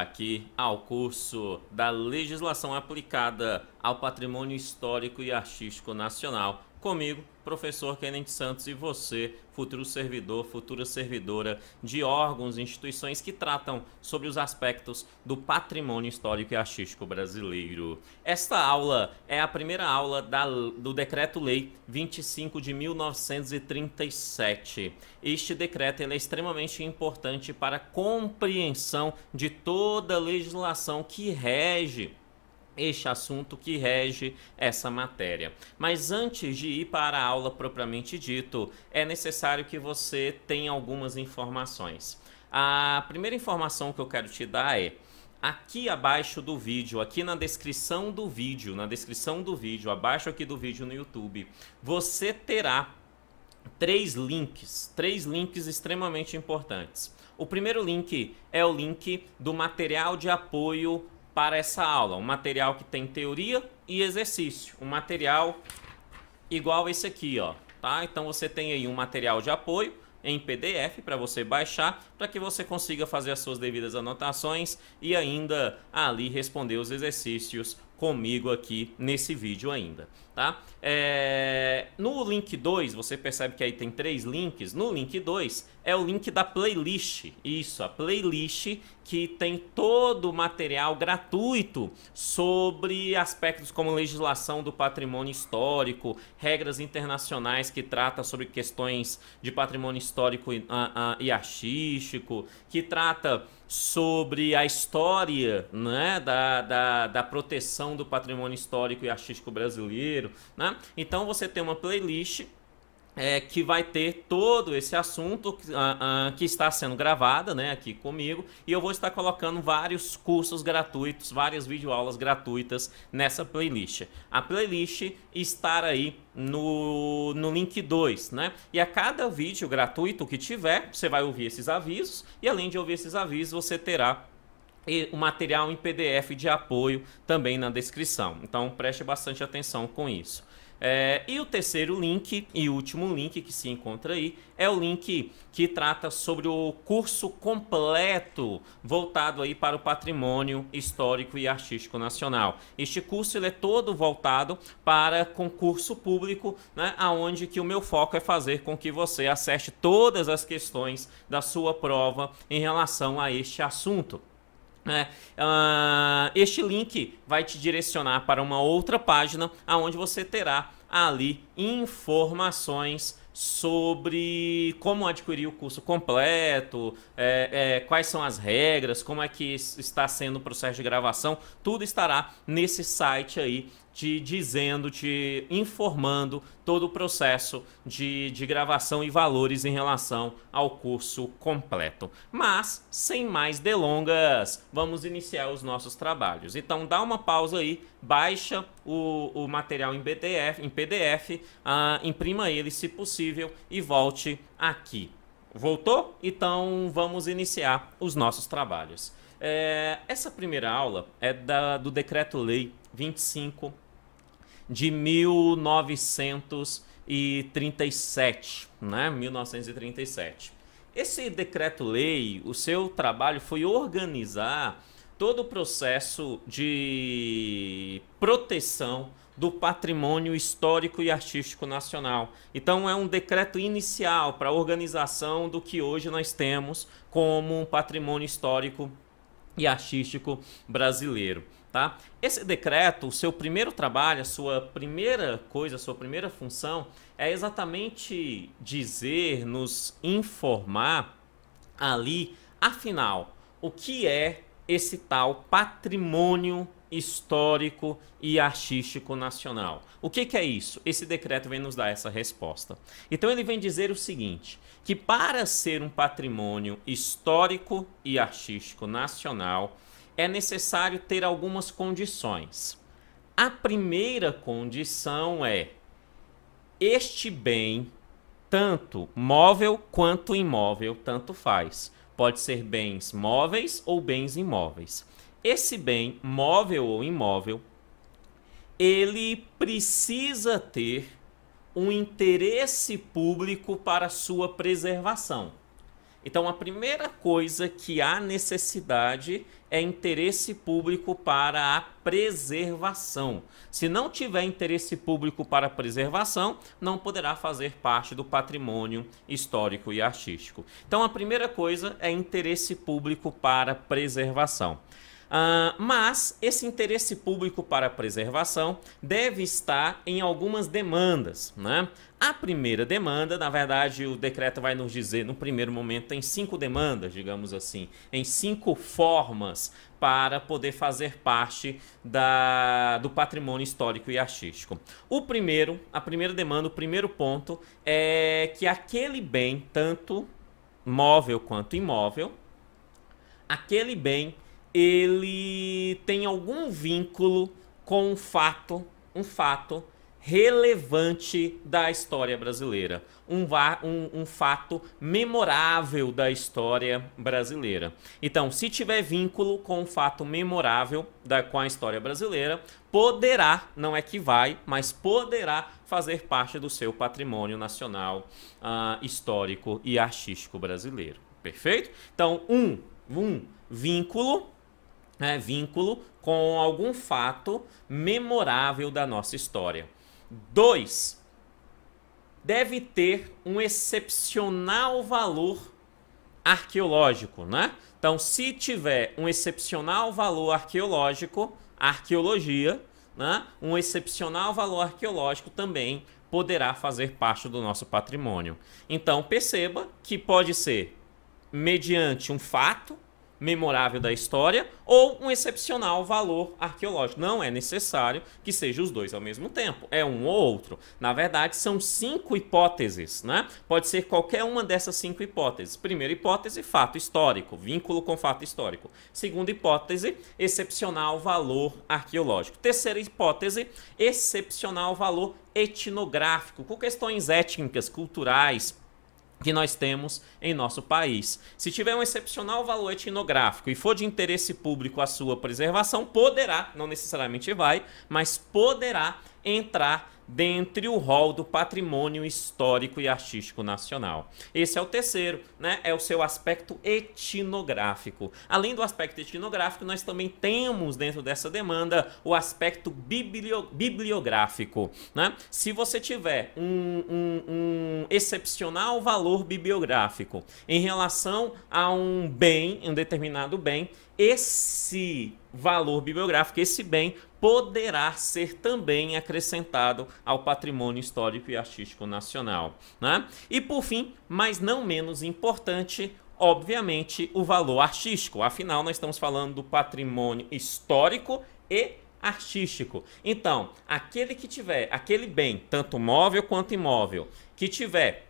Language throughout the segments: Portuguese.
aqui ao curso da Legislação Aplicada ao Patrimônio Histórico e Artístico Nacional. Comigo, professor Kenneth Santos, e você, futuro servidor, futura servidora de órgãos e instituições que tratam sobre os aspectos do patrimônio histórico e artístico brasileiro. Esta aula é a primeira aula do Decreto-Lei 25 de 1937. Este decreto é extremamente importante para a compreensão de toda a legislação que rege este assunto, que rege essa matéria. Mas antes de ir para a aula propriamente dito, é necessário que você tenha algumas informações. A primeira informação que eu quero te dar é: aqui abaixo do vídeo, aqui na descrição do vídeo, abaixo aqui do vídeo no YouTube, você terá três links extremamente importantes. O primeiro link é o link do material de apoio para essa aula, um material que tem teoria e exercício, um material igual esse aqui, ó, tá? Então você tem aí um material de apoio em PDF para você baixar, para que você consiga fazer as suas devidas anotações e ainda ali responder os exercícios comigo aqui nesse vídeo ainda, tá? No link 2, você percebe que aí tem 3 links. No link 2 é o link da playlist, isso, a playlist que tem todo o material gratuito sobre aspectos como legislação do patrimônio histórico, regras internacionais que tratam sobre questões de patrimônio histórico e artístico, que trata sobre a história, né, da proteção do patrimônio histórico e artístico brasileiro, né? Então você tem uma playlist que vai ter todo esse assunto que está sendo gravada, né, aqui comigo, e eu vou estar colocando vários cursos gratuitos, várias videoaulas gratuitas nessa playlist. A playlist está aí no link 2, né? E a cada vídeo gratuito que tiver, você vai ouvir esses avisos, e além de ouvir esses avisos, você terá o material em PDF de apoio também na descrição. Então preste bastante atenção com isso. E o terceiro link e último link que se encontra aí é o link que trata sobre o curso completo voltado aí para o patrimônio histórico e artístico nacional. Este curso ele é todo voltado para concurso público, né, aonde que o meu foco é fazer com que você acerte todas as questões da sua prova em relação a este assunto. Este link vai te direcionar para uma outra página onde você terá ali informações sobre como adquirir o curso completo, quais são as regras, como é que está sendo o processo de gravação. Tudo estará nesse site aí, te informando todo o processo de gravação e valores em relação ao curso completo. Mas, sem mais delongas, vamos iniciar os nossos trabalhos. Então, dá uma pausa aí, baixa o material em PDF, imprima ele se possível e volte aqui. Voltou? Então, vamos iniciar os nossos trabalhos. Essa primeira aula é do Decreto-Lei 25 de 1937, né? 1937. Esse decreto-lei, o seu trabalho foi organizar todo o processo de proteção do patrimônio histórico e artístico nacional. Então é um decreto inicial para a organização do que hoje nós temos como um patrimônio histórico e artístico brasileiro. Tá? Esse decreto, o seu primeiro trabalho, a sua primeira coisa, a sua primeira função é exatamente dizer, nos informar ali, afinal, o que é esse tal patrimônio histórico e artístico nacional. O que é isso? Esse decreto vem nos dar essa resposta. Então ele vem dizer o seguinte, que para ser um patrimônio histórico e artístico nacional, é necessário ter algumas condições. A primeira condição é: este bem, tanto móvel quanto imóvel, tanto faz. Pode ser bens móveis ou bens imóveis. Esse bem, móvel ou imóvel, ele precisa ter um interesse público para sua preservação. Então, a primeira coisa que há necessidade é interesse público para a preservação. Se não tiver interesse público para a preservação, não poderá fazer parte do patrimônio histórico e artístico. Então, a primeira coisa é interesse público para preservação. Mas esse interesse público para a preservação deve estar em algumas demandas, né? A primeira demanda, na verdade, o decreto vai nos dizer, no primeiro momento, tem 5 demandas, digamos assim, em 5 formas para poder fazer parte do patrimônio histórico e artístico. A primeira demanda, o primeiro ponto é que aquele bem, tanto móvel quanto imóvel, aquele bem ele tem algum vínculo com um fato relevante da história brasileira, um fato memorável da história brasileira. Então, se tiver vínculo com um fato memorável com a história brasileira, poderá, não é que vai, mas poderá fazer parte do seu patrimônio nacional, histórico e artístico brasileiro. Perfeito? Então, vínculo com algum fato memorável da nossa história. 2, deve ter um excepcional valor arqueológico, né? Então, se tiver um excepcional valor arqueológico, arqueologia, né? Um excepcional valor arqueológico também poderá fazer parte do nosso patrimônio. Então, perceba que pode ser mediante um fato memorável da história ou um excepcional valor arqueológico. Não é necessário que seja os dois ao mesmo tempo. É um ou outro. Na verdade, são 5 hipóteses, né? Pode ser qualquer uma dessas 5 hipóteses. Primeira hipótese, fato histórico, vínculo com fato histórico. Segunda hipótese, excepcional valor arqueológico. Terceira hipótese, excepcional valor etnográfico, com questões étnicas, culturais, que nós temos em nosso país. Se tiver um excepcional valor etnográfico e for de interesse público a sua preservação, poderá, não necessariamente vai, mas poderá entrar dentre o rol do patrimônio histórico e artístico nacional. Esse é o terceiro, né? É o seu aspecto etnográfico. Além do aspecto etnográfico, nós também temos dentro dessa demanda o aspecto bibliográfico, né? Se você tiver um excepcional valor bibliográfico em relação a um bem, um determinado bem, esse valor bibliográfico, esse bem, poderá ser também acrescentado ao patrimônio histórico e artístico nacional, né? E por fim, mas não menos importante, obviamente, o valor artístico. Afinal, nós estamos falando do patrimônio histórico e artístico. Então, aquele que tiver, aquele bem, tanto móvel quanto imóvel, que tiver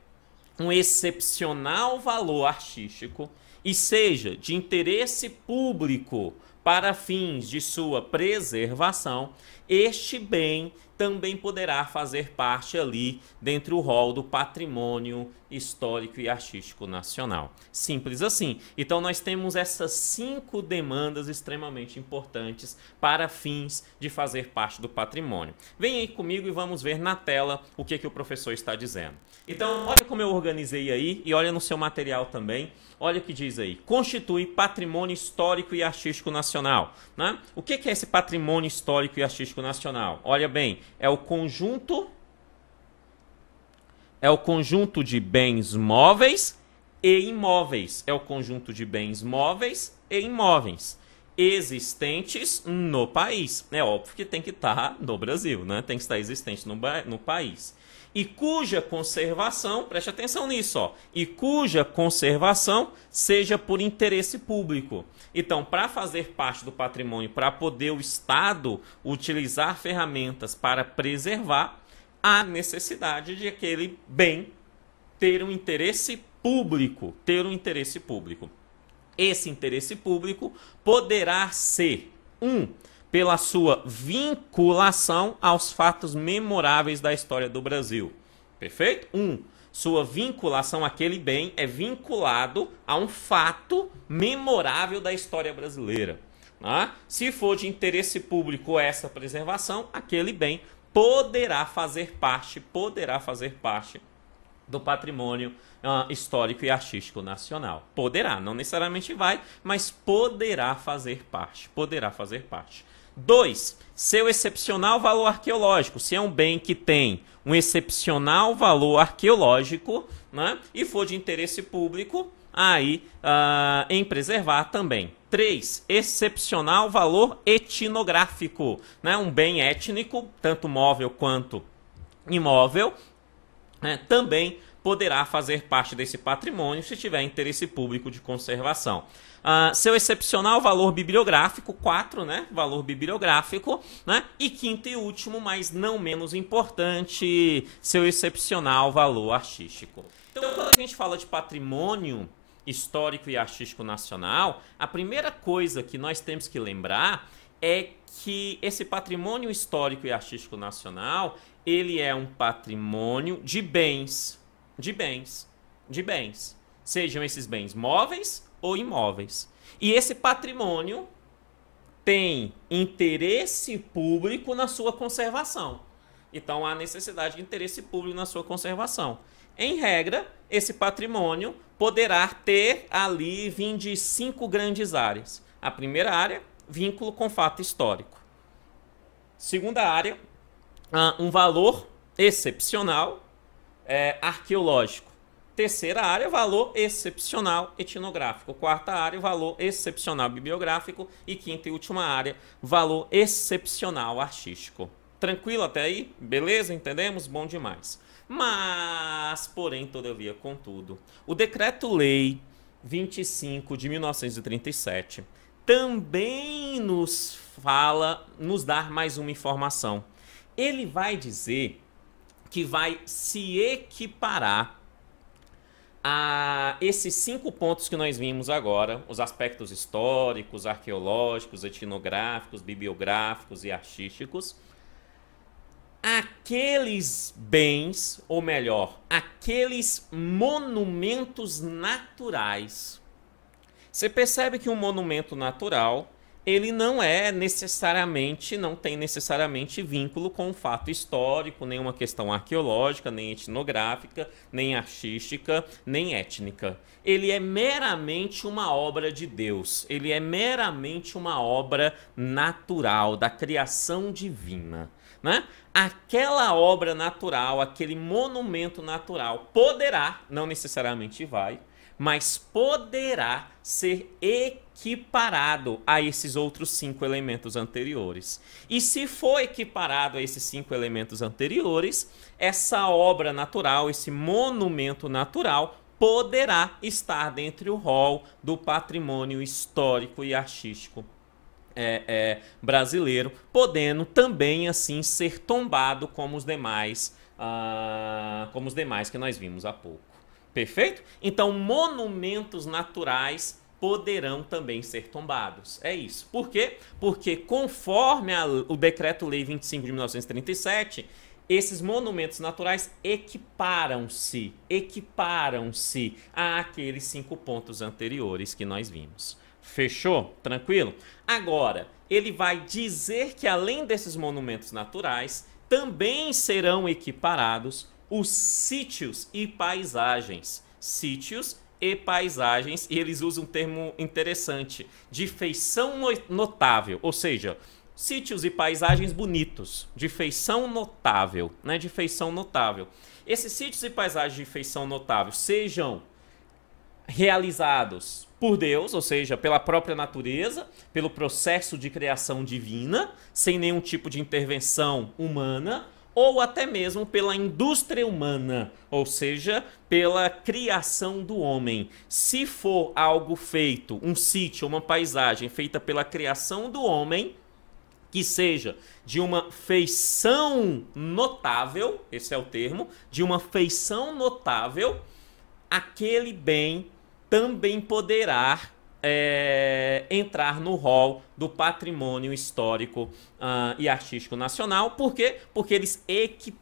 um excepcional valor artístico e seja de interesse público para fins de sua preservação, este bem também poderá fazer parte ali dentro do rol do patrimônio histórico e artístico nacional. Simples assim. Então nós temos essas 5 demandas extremamente importantes para fins de fazer parte do patrimônio. Vem aí comigo e vamos ver na tela o que o professor está dizendo. Então, olha como eu organizei aí e olha no seu material também. Olha o que diz aí. Constitui patrimônio histórico e artístico nacional, né? O que é esse patrimônio histórico e artístico nacional? Olha bem, é o conjunto de bens móveis e imóveis. É o conjunto de bens móveis e imóveis existentes no país. É óbvio que tem que estar no Brasil, né? Tem que estar existente no país. E cuja conservação, preste atenção nisso, ó, e cuja conservação seja por interesse público. Então, para fazer parte do patrimônio, para poder o Estado utilizar ferramentas para preservar, há necessidade de aquele bem ter um interesse público, Esse interesse público poderá ser, pela sua vinculação aos fatos memoráveis da história do Brasil. Perfeito? Sua vinculação àquele bem é vinculado a um fato memorável da história brasileira. Né? Se for de interesse público essa preservação, aquele bem poderá fazer parte do patrimônio histórico e artístico nacional. Poderá, não necessariamente vai, mas poderá fazer parte. Poderá fazer parte. 2. Seu excepcional valor arqueológico. Se é um bem que tem um excepcional valor arqueológico, né, e for de interesse público, aí em preservar também. 3. Excepcional valor etnográfico. Né, um bem étnico, tanto móvel quanto imóvel, também poderá fazer parte desse patrimônio se tiver interesse público de conservação. Seu excepcional valor bibliográfico, 4, né? Valor bibliográfico, né? E quinto e último, mas não menos importante, seu excepcional valor artístico. Então, quando a gente fala de patrimônio histórico e artístico nacional, a primeira coisa que nós temos que lembrar é que esse patrimônio histórico e artístico nacional, ele é um patrimônio de bens, sejam esses bens móveis ou imóveis. E esse patrimônio tem interesse público na sua conservação. Então há necessidade de interesse público na sua conservação. Em regra, esse patrimônio poderá ter ali de 5 grandes áreas. A primeira área, vínculo com fato histórico. Segunda área, um valor excepcional arqueológico. Terceira área, valor excepcional etnográfico. Quarta área, valor excepcional bibliográfico. E quinta e última área, valor excepcional artístico. Tranquilo até aí? Beleza? Entendemos? Bom demais. Mas, porém, todavia, contudo, o Decreto-Lei 25 de 1937 também nos dá mais uma informação. Ele vai dizer que vai se equiparar a esses 5 pontos que nós vimos agora, os aspectos históricos, arqueológicos, etnográficos, bibliográficos e artísticos, aqueles bens, ou melhor, aqueles monumentos naturais. Você percebe que um monumento natural, ele não tem necessariamente vínculo com um fato histórico, nem uma questão arqueológica, nem etnográfica, nem artística, nem étnica. Ele é meramente uma obra de Deus. Ele é meramente uma obra natural, da criação divina, né? Aquela obra natural, aquele monumento natural poderá, não necessariamente vai, mas poderá ser equiparado a esses outros 5 elementos anteriores. E se for equiparado a esses 5 elementos anteriores, essa obra natural, esse monumento natural, poderá estar dentro do rol do patrimônio histórico e artístico brasileiro, podendo também assim ser tombado como os demais que nós vimos há pouco. Perfeito? Então, monumentos naturais poderão também ser tombados. É isso. Por quê? Porque conforme o Decreto-Lei 25 de 1937, esses monumentos naturais equiparam-se àqueles 5 pontos anteriores que nós vimos. Fechou? Tranquilo? Agora, ele vai dizer que além desses monumentos naturais, também serão equiparados os sítios e paisagens. Sítios e paisagens, e eles usam um termo interessante, de feição notável, ou seja, sítios e paisagens bonitos, de feição notável, né? De feição notável. Esses sítios e paisagens de feição notável sejam realizados por Deus, ou seja, pela própria natureza, pelo processo de criação divina, sem nenhum tipo de intervenção humana, ou até mesmo pela indústria humana, ou seja, pela criação do homem. Se for algo feito, um sítio, uma paisagem feita pela criação do homem, que seja de uma feição notável, esse é o termo, de uma feição notável, aquele bem também poderá entrar no rol do patrimônio histórico e artístico nacional. Por quê? Porque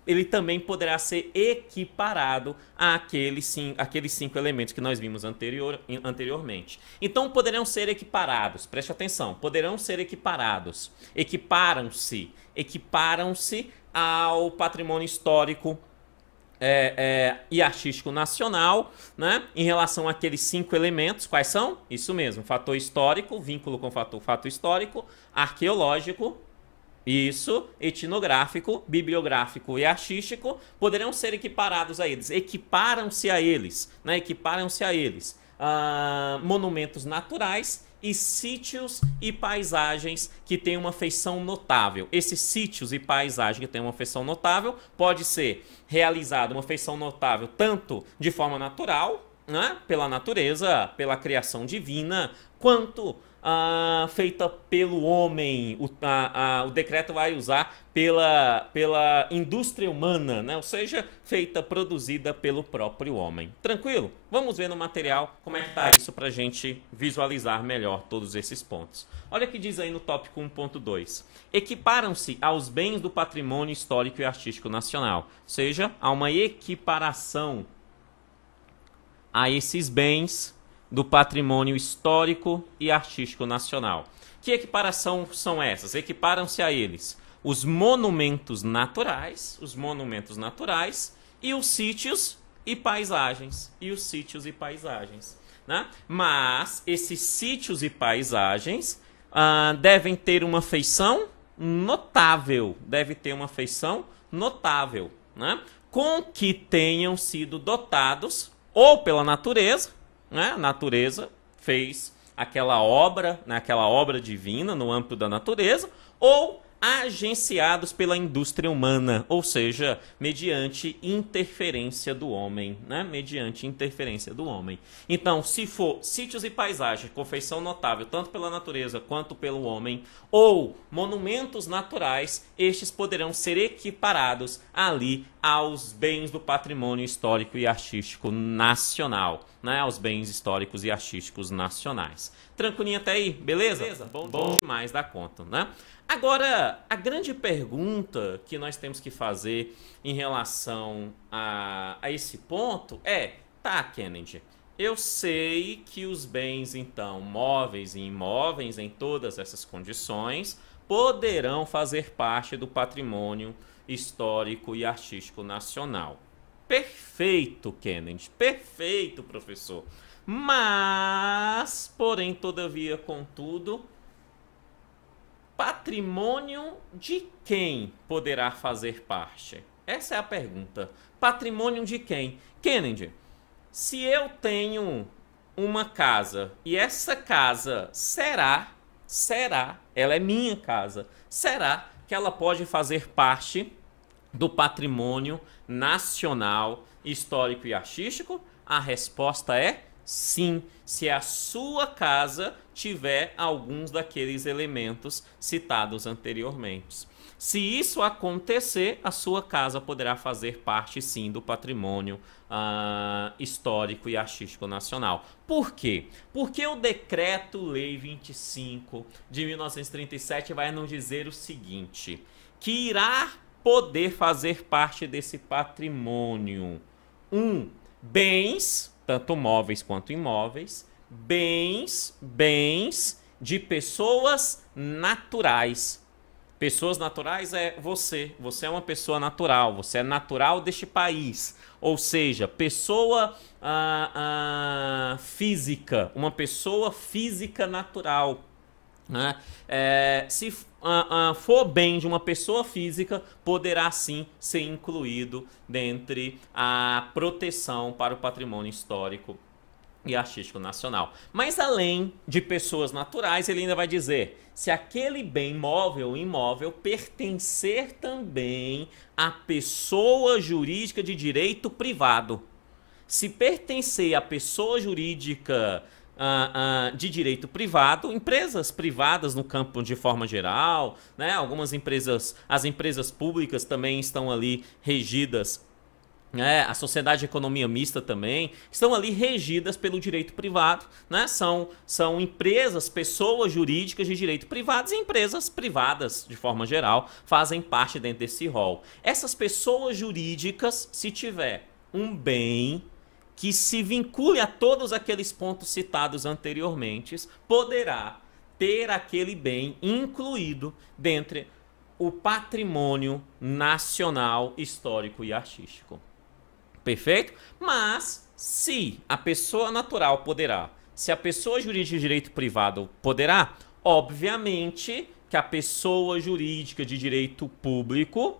ele também poderá ser equiparado àqueles 5 elementos que nós vimos anteriormente. Então, poderão ser equiparados, preste atenção, poderão ser equiparados, equiparam-se ao patrimônio histórico e artístico nacional, né? Em relação àqueles 5 elementos, quais são? Isso mesmo, fator histórico, vínculo com fato histórico, arqueológico, isso, etnográfico, bibliográfico e artístico, poderão ser equiparados a eles, equiparam-se a eles, né? Equiparam-se a eles. Monumentos naturais e sítios e paisagens que têm uma feição notável. Esses sítios e paisagens que têm uma feição notável pode ser realizada uma feição notável tanto de forma natural, né, pela natureza, pela criação divina, quanto feita pelo homem. O decreto vai usar pela indústria humana, né? Ou seja, produzida pelo próprio homem. Tranquilo? Vamos ver no material como é que está isso para a gente visualizar melhor todos esses pontos. Olha o que diz aí no tópico 1.2. Equiparam-se aos bens do patrimônio histórico e artístico nacional. Ou seja, há uma equiparação a esses bens do patrimônio histórico e artístico nacional. Que equiparação são essas? Equiparam-se a eles os monumentos naturais e os sítios e paisagens. Né? Mas esses sítios e paisagens devem ter uma feição notável. Né? Com que tenham sido dotados ou pela natureza, né? A natureza fez aquela obra divina no âmbito da natureza, ou agenciados pela indústria humana, ou seja, mediante interferência do homem, né? Então, se for sítios e paisagens com feição notável, tanto pela natureza quanto pelo homem, ou monumentos naturais, estes poderão ser equiparados ali aos bens do patrimônio histórico e artístico nacional, né? Aos bens históricos e artísticos nacionais. Tranquilinho até aí, beleza? Bom demais da conta, né? Agora, a grande pergunta que nós temos que fazer em relação a esse ponto é, tá, Kennedy, eu sei que os bens, então, móveis e imóveis, em todas essas condições, poderão fazer parte do patrimônio histórico e artístico nacional. Perfeito, Kennedy, perfeito, professor. Mas, porém, todavia, contudo, patrimônio de quem poderá fazer parte? Essa é a pergunta. Patrimônio de quem? Kennedy, se eu tenho uma casa e essa casa ela é minha casa, será que ela pode fazer parte do patrimônio nacional, histórico e artístico? A resposta é sim, se a sua casa tiver alguns daqueles elementos citados anteriormente. Se isso acontecer, a sua casa poderá fazer parte sim do patrimônio histórico e artístico nacional. Por quê? Porque o Decreto-Lei 25 de 1937 vai nos dizer o seguinte, que irá poder fazer parte desse patrimônio bens, tanto móveis quanto imóveis, bens de pessoas naturais. Pessoas naturais é você é uma pessoa natural, você é natural deste país, ou seja, pessoa física, uma pessoa física natural. Né? Se for bem de uma pessoa física, poderá sim ser incluído dentre a proteção para o patrimônio histórico e artístico nacional. Mas além de pessoas naturais, ele ainda vai dizer se aquele bem móvel ou imóvel pertencer também à pessoa jurídica de direito privado. Se pertencer à pessoa jurídica de direito privado, empresas privadas no campo de forma geral, né? Algumas empresas, as empresas públicas também estão ali regidas, a sociedade de economia mista também, estão ali regidas pelo direito privado, né? São empresas, pessoas jurídicas de direito privado e empresas privadas, de forma geral, fazem parte dentro desse rol. Essas pessoas jurídicas, se tiver um bem que se vincule a todos aqueles pontos citados anteriormente, poderá ter aquele bem incluído dentro o patrimônio nacional, histórico e artístico. Perfeito? Mas se a pessoa natural poderá, se a pessoa jurídica de direito privado poderá, obviamente que a pessoa jurídica de direito público,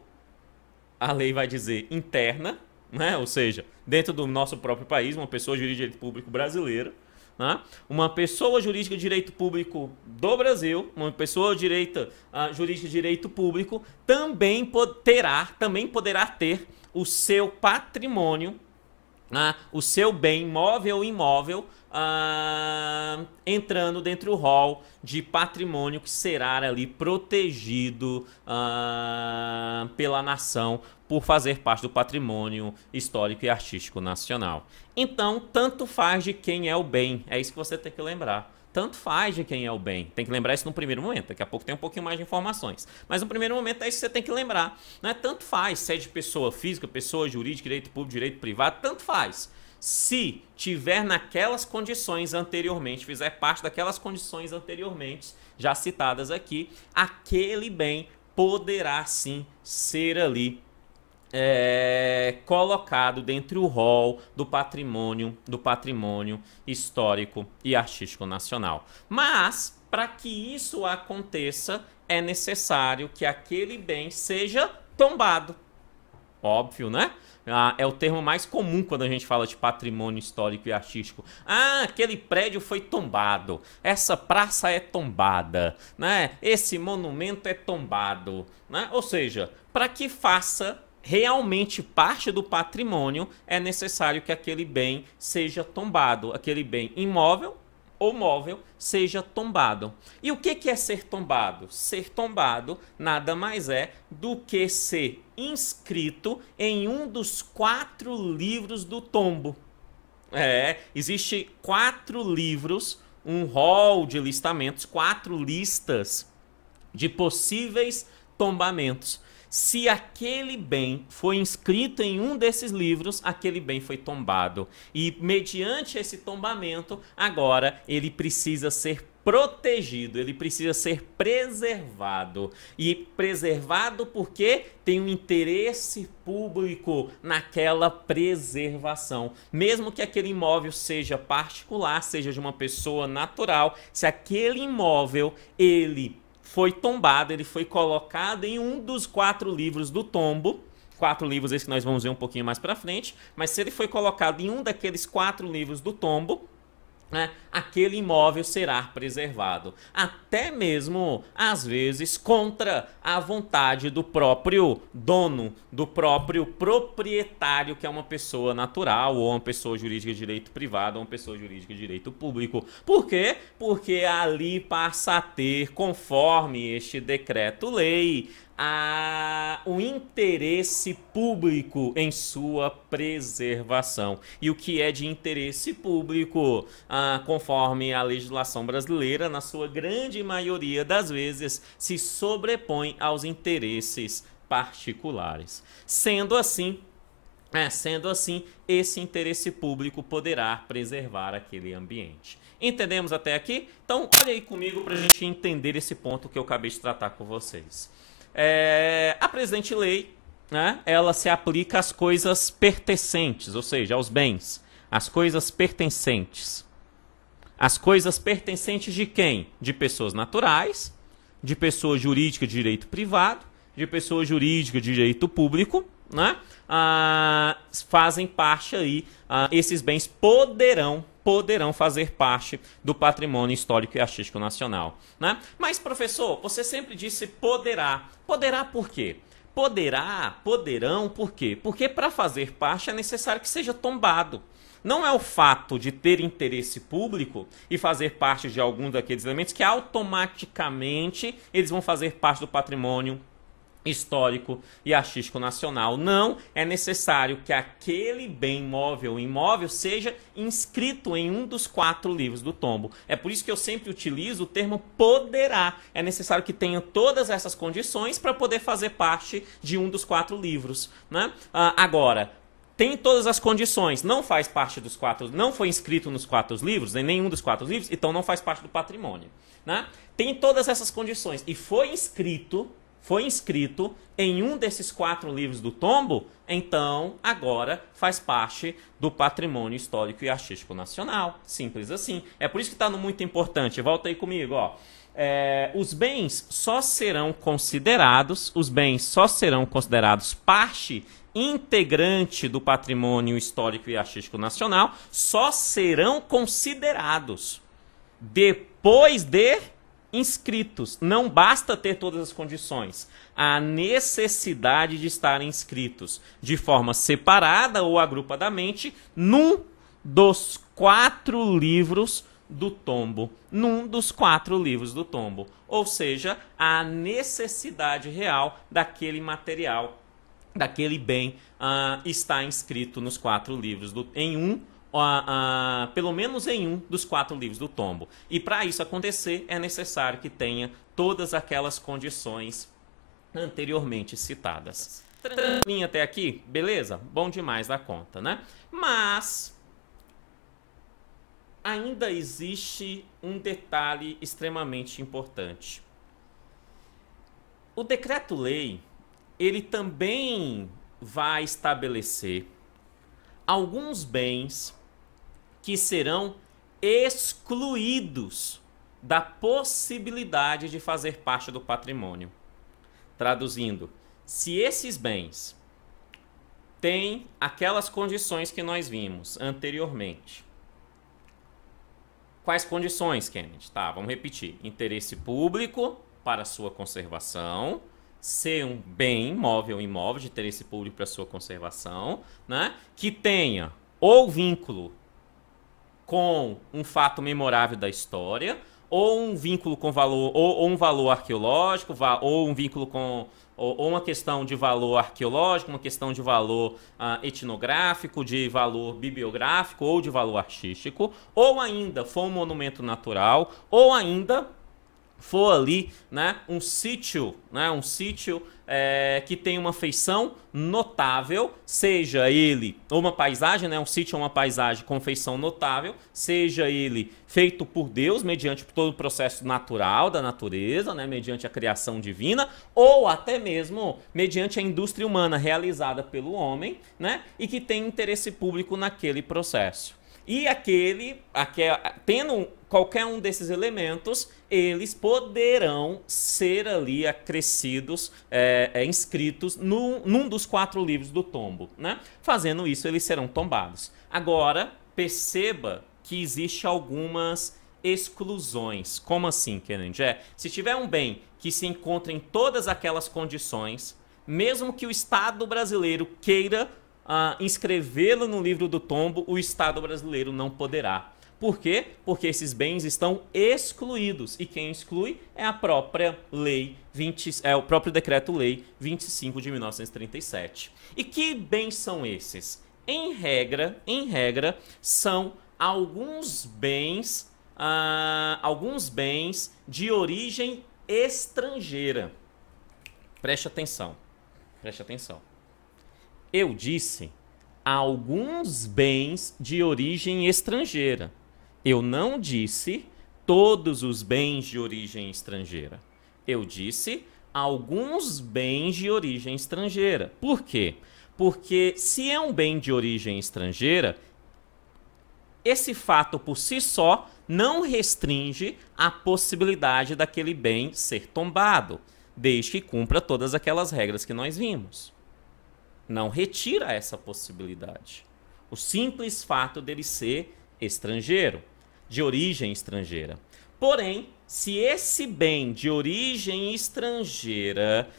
a lei vai dizer interna, né? Ou seja, dentro do nosso próprio país, uma pessoa jurídica de direito público brasileira, né? Uma pessoa jurídica de direito público do Brasil, uma pessoa jurídica de direito público, também poderá ter o seu patrimônio, o seu bem móvel ou imóvel, entrando dentro do rol de patrimônio que será ali protegido pela nação por fazer parte do patrimônio histórico e artístico nacional. Então, tanto faz de quem é o bem, é isso que você tem que lembrar. Tanto faz de quem é o bem. Tem que lembrar isso no primeiro momento. Daqui a pouco tem um pouquinho mais de informações. Mas no primeiro momento é isso que você tem que lembrar. Não é tanto faz se é de pessoa física, pessoa jurídica, direito público, direito privado, tanto faz. Se tiver naquelas condições anteriormente, fizer parte daquelas condições anteriormente já citadas aqui, aquele bem poderá sim ser ali colocado dentro do rol do patrimônio histórico e artístico nacional. Mas, para que isso aconteça, é necessário que aquele bem seja tombado. Óbvio, né? É o termo mais comum quando a gente fala de patrimônio histórico e artístico. Aquele prédio foi tombado, essa praça é tombada, né? Esse monumento é tombado, né? Ou seja, para que faça realmente parte do patrimônio, é necessário que aquele bem seja tombado, aquele bem imóvel ou móvel seja tombado. E o que é ser tombado? Ser tombado nada mais é do que ser inscrito em um dos 4 livros do tombo. Existe 4 livros, um rol de listamentos, 4 listas de possíveis tombamentos. Se aquele bem foi inscrito em um desses livros, aquele bem foi tombado. E mediante esse tombamento, agora ele precisa ser protegido, ele precisa ser preservado. E preservado porque tem um interesse público naquela preservação. Mesmo que aquele imóvel seja particular, seja de uma pessoa natural, se aquele imóvel, ele foi tombado, ele foi colocado em um dos 4 livros do tombo, 4 livros esses que nós vamos ver um pouquinho mais pra frente, mas se ele foi colocado em um daqueles 4 livros do tombo, aquele imóvel será preservado. Até mesmo, às vezes, contra a vontade do próprio dono, do próprio proprietário, que é uma pessoa natural, ou uma pessoa jurídica de direito privado, ou uma pessoa jurídica de direito público. Por quê? Porque ali passa a ter, conforme este decreto-lei, o interesse público em sua preservação. E o que é de interesse público, conforme a legislação brasileira, na sua grande maioria das vezes, se sobrepõe aos interesses particulares. Sendo assim, esse interesse público poderá preservar aquele ambiente. Entendemos até aqui? Então, olha aí comigo para a gente entender esse ponto que eu acabei de tratar com vocês. A presente lei, né, ela se aplica às coisas pertencentes, ou seja, aos bens. As coisas pertencentes. As coisas pertencentes de quem? De pessoas naturais, de pessoa jurídica de direito privado, de pessoa jurídica de direito público, né? Fazem parte aí, esses bens poderão fazer parte do patrimônio histórico e artístico nacional, né? Mas, professor, você sempre disse poderá. Poderá por quê? Poderão por quê? Porque para fazer parte é necessário que seja tombado. Não é o fato de ter interesse público e fazer parte de algum daqueles elementos que automaticamente eles vão fazer parte do patrimônio histórico e artístico nacional. Não, é necessário que aquele bem móvel ou imóvel seja inscrito em um dos 4 livros do tombo. É por isso que eu sempre utilizo o termo poderá. É necessário que tenha todas essas condições para poder fazer parte de um dos 4 livros, né? Agora, tem todas as condições, não faz parte dos 4, não foi inscrito nos 4 livros, em nenhum dos 4 livros, então não faz parte do patrimônio, né? Tem todas essas condições e foi inscrito foi inscrito em um desses 4 livros do tombo, então agora faz parte do patrimônio histórico e artístico nacional. Simples assim. É por isso que está no muito importante. Volta aí comigo, ó. Os bens só serão considerados parte integrante do patrimônio histórico e artístico nacional, só serão considerados depois de inscritos. Não basta ter todas as condições. A necessidade de estarem inscritos de forma separada ou agrupadamente num dos 4 livros do tombo. Num dos 4 livros do tombo. Ou seja, a necessidade real daquele material, daquele bem, está inscrito nos 4 livros, pelo menos em um dos 4 livros do tombo. E para isso acontecer, é necessário que tenha todas aquelas condições anteriormente citadas. Tranquilinho até aqui? Beleza? Bom demais da conta, né? Mas ainda existe um detalhe extremamente importante. O decreto-lei, ele também vai estabelecer alguns bens que serão excluídos da possibilidade de fazer parte do patrimônio. Traduzindo, se esses bens têm aquelas condições que nós vimos anteriormente. Quais condições, Kennedy? Tá, vamos repetir. Interesse público para sua conservação, ser um bem móvel ou imóvel de interesse público para sua conservação, né? Que tenha ou vínculo com um fato memorável da história, ou um vínculo com valor, ou um valor arqueológico, ou um vínculo com, ou uma questão de valor arqueológico, uma questão de valor etnográfico, de valor bibliográfico ou de valor artístico, ou ainda for um monumento natural, ou ainda for ali, né, um sítio, que tem uma feição notável, seja ele uma paisagem, né, um sítio ou uma paisagem com feição notável, seja ele feito por Deus, mediante todo o processo natural da natureza, né, mediante a criação divina, ou até mesmo mediante a indústria humana realizada pelo homem, né, e que tem interesse público naquele processo. E tendo qualquer um desses elementos, eles poderão ser ali acrescidos, inscritos num dos 4 livros do tombo, né? Fazendo isso, eles serão tombados. Agora, perceba que existe algumas exclusões. Como assim, Kennedy? Se tiver um bem que se encontra em todas aquelas condições, mesmo que o Estado brasileiro queira inscrevê-lo no livro do tombo, o Estado brasileiro não poderá. Por quê? Porque esses bens estão excluídos. E quem exclui é a própria lei o próprio decreto-lei 25 de 1937. E que bens são esses? Em regra, são alguns bens de origem estrangeira. Preste atenção. Eu disse alguns bens de origem estrangeira. Eu não disse todos os bens de origem estrangeira. Eu disse alguns bens de origem estrangeira. Por quê? Porque se é um bem de origem estrangeira, esse fato por si só não restringe a possibilidade daquele bem ser tombado, desde que cumpra todas aquelas regras que nós vimos. Não retira essa possibilidade. O simples fato dele ser estrangeiro, de origem estrangeira. Porém, se esse bem de origem estrangeira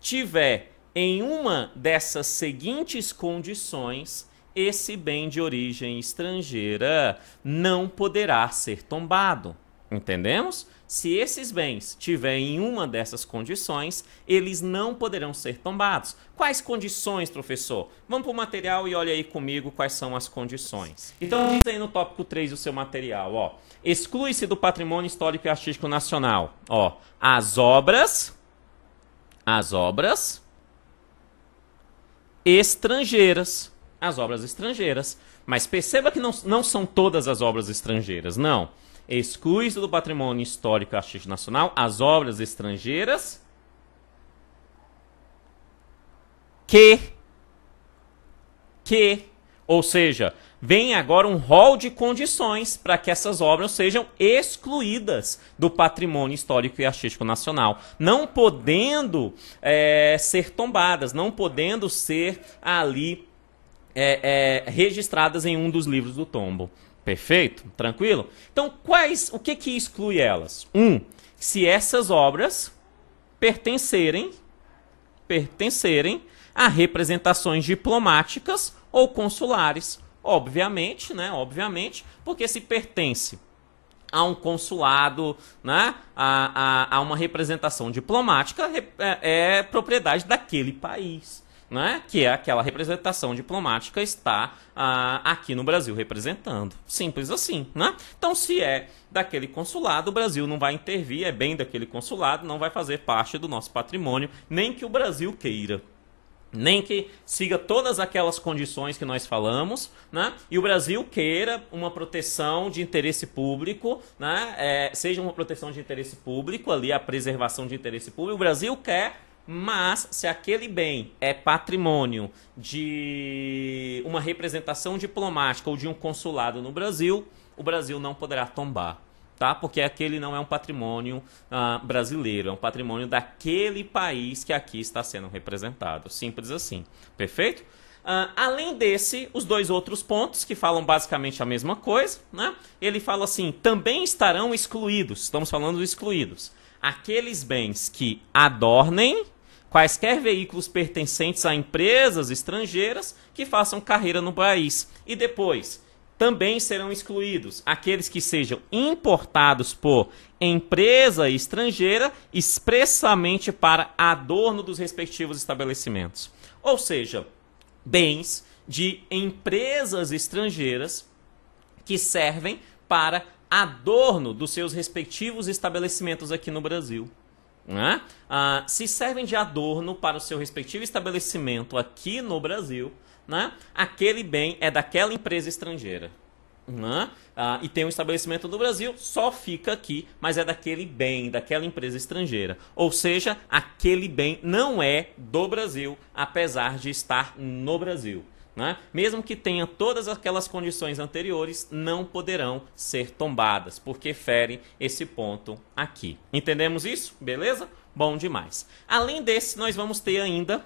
tiver em uma dessas seguintes condições, esse bem de origem estrangeira não poderá ser tombado. Entendemos? Se esses bens tiverem uma dessas condições, eles não poderão ser tombados. Quais condições, professor? Vamos para o material e olha aí comigo quais são as condições. Então diz aí no tópico 3 do seu material, ó. Exclui-se do patrimônio histórico e artístico nacional, ó, as obras estrangeiras. As obras estrangeiras. Mas perceba que não são todas as obras estrangeiras, não. Exclui-se do patrimônio histórico e artístico nacional as obras estrangeiras ou seja, vem agora um rol de condições para que essas obras sejam excluídas do patrimônio histórico e artístico nacional, não podendo ser tombadas, não podendo ser ali registradas em um dos livros do tombo. Perfeito? Tranquilo? Então, o que exclui elas? Se essas obras pertencerem a representações diplomáticas ou consulares. Obviamente, né? Obviamente, porque se pertence a um consulado, né? a uma representação diplomática, é propriedade daquele país, né? Que é aquela representação diplomática está aqui no Brasil representando. Simples assim, né? Então, se é daquele consulado, o Brasil não vai intervir, é bem daquele consulado, não vai fazer parte do nosso patrimônio, nem que o Brasil queira. Nem que siga todas aquelas condições que nós falamos, né? E o Brasil queira uma proteção de interesse público, né? Seja uma proteção de interesse público, ali a preservação de interesse público, o Brasil quer, mas se aquele bem é patrimônio de uma representação diplomática ou de um consulado no Brasil, o Brasil não poderá tombar. Tá? Porque aquele não é um patrimônio brasileiro, é um patrimônio daquele país que aqui está sendo representado. Simples assim. Perfeito? Além desse, os dois outros pontos, que falam basicamente a mesma coisa, né? Ele fala assim, também estarão excluídos, estamos falando dos excluídos, aqueles bens que adornem quaisquer veículos pertencentes a empresas estrangeiras que façam carreira no país. E depois, também serão excluídos aqueles que sejam importados por empresa estrangeira expressamente para adorno dos respectivos estabelecimentos. Ou seja, bens de empresas estrangeiras que servem para adorno dos seus respectivos estabelecimentos aqui no Brasil. Né? Se servem de adorno para o seu respectivo estabelecimento aqui no Brasil, né? Aquele bem é daquela empresa estrangeira, né? E tem um estabelecimento no Brasil, só fica aqui, mas é daquele bem, daquela empresa estrangeira. Ou seja, aquele bem não é do Brasil, apesar de estar no Brasil. Né? Mesmo que tenha todas aquelas condições anteriores, não poderão ser tombadas, porque fere esse ponto aqui. Entendemos isso? Beleza? Bom demais. Além desse, nós vamos ter ainda,